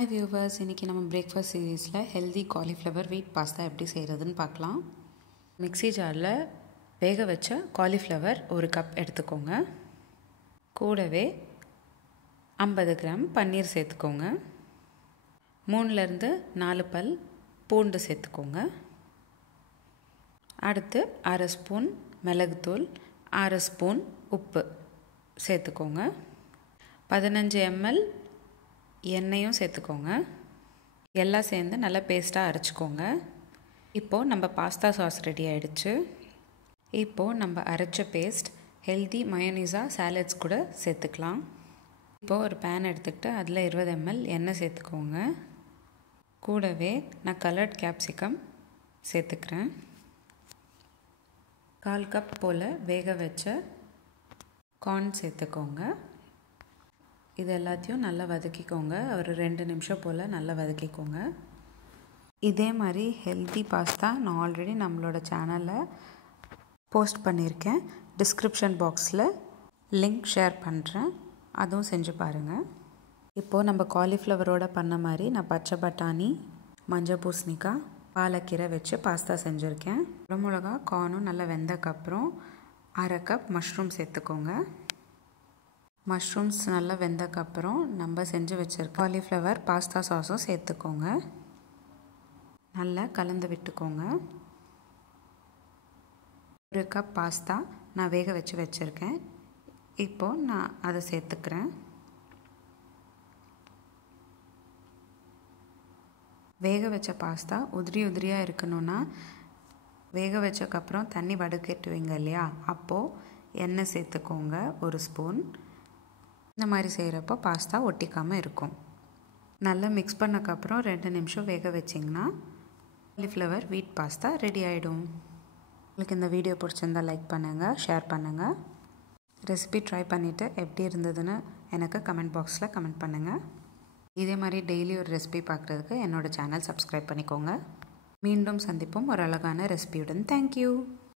Hi viewers, இன்னைக்கு நம்ம breakfast சீரீஸில் ஹெல்தி காலிஃப்ளவர் வீட் பாஸ்தா எப்படி செய்கிறதுன்னு பார்க்கலாம். மிக்ஸி ஜாரில் வேக வச்ச காலிஃப்ளவர் 1 கப் எடுத்துக்கோங்க. கூடவே 50 கிராம் பன்னீர் சேர்த்துக்கோங்க. 3லேருந்து 4 பல் பூண்டு சேர்த்துக்கோங்க. அடுத்து 1/2 ஸ்பூன் மிளகுத்தூள், 1/2 ஸ்பூன் உப்பு சேர்த்துக்கோங்க. 15 ml எண்ணெயும் சேர்த்துக்கோங்க. எல்லாம் சேர்ந்து நல்லா பேஸ்ட்டாக அரைச்சிக்கோங்க. இப்போது நம்ம பாஸ்தா சாஸ் ரெடி ஆகிடுச்சு. இப்போது நம்ம அரைச்ச பேஸ்ட் ஹெல்தி மயோனீஸா சாலட்ஸ் கூட சேர்த்துக்கலாம். இப்போது ஒரு பேன் எடுத்துக்கிட்டு அதில் 20 ml எண்ணெய் சேர்த்துக்கோங்க. கூடவே நான் கலர்ட் கேப்சிகம் சேர்த்துக்கிறேன். 1/4 கப் போல் வேக வச்ச கார்ன் சேர்த்துக்கோங்க. இது எல்லாத்தையும் நல்லா வதக்கிக்கோங்க. ஒரு 2 நிமிஷம் போல் நல்லா வதக்கிக்கோங்க. இதே மாதிரி ஹெல்தி பாஸ்தா நான் ஆல்ரெடி நம்மளோட சேனலில் போஸ்ட் பண்ணியிருக்கேன். டிஸ்கிரிப்ஷன் பாக்ஸில் லிங்க் ஷேர் பண்ணுறேன், அதுவும் செஞ்சு பாருங்கள். இப்போது நம்ம காலிஃப்ளவரோடு பண்ண மாதிரி நான் பச்சை பட்டாணி, மஞ்சள் பூசணிக்காய், பாலக்கீரை வச்சு பாஸ்தா செஞ்சுருக்கேன். குடமிளகா கார்னும் நல்லா வெந்தக்கப்புறம் 1/2 கப் மஷ்ரூம் சேர்த்துக்கோங்க. மஷ்ரூம்ஸ் நல்லா வெந்தக்கப்புறம் நம்ம செஞ்சு வச்சுருக்க காலிஃப்ளவர் பாஸ்தா சாஸும் சேர்த்துக்கோங்க. நல்லா கலந்து விட்டுக்கோங்க. 1 கப் பாஸ்தா நான் வேக வச்சுருக்கேன். இப்போது நான் அதை சேர்த்துக்கிறேன். வேக வச்ச பாஸ்தா உதிரியாக இருக்கணும்னா வேக வச்சக்கப்புறம் தண்ணி வடிகட்டுவீங்க இல்லையா, அப்போது எண்ணெய் சேர்த்துக்கோங்க 1 ஸ்பூன். இந்த மாதிரி செய்கிறப்போ பாஸ்தா ஒட்டிக்காமல் இருக்கும். நல்லா மிக்ஸ் பண்ணக்கப்புறம் 2 நிமிஷம் வேக வச்சிங்கன்னா காலிஃப்ளவர் வீட் பாஸ்தா ரெடி ஆகிடும். உங்களுக்கு இந்த வீடியோ பிடிச்சிருந்தால் லைக் பண்ணுங்கள், ஷேர் பண்ணுங்கள். ரெசிபி ட்ரை பண்ணிவிட்டு எப்படி இருந்ததுன்னு எனக்கு கமெண்ட் பாக்ஸில் கமெண்ட் பண்ணுங்கள். இதே மாதிரி டெய்லி ஒரு ரெசிபி பார்க்குறதுக்கு என்னோடய சேனல் சப்ஸ்கிரைப் பண்ணிக்கோங்க. மீண்டும் சந்திப்போம் ஒரு அழகான ரெசிபியுடன். தேங்க்யூ.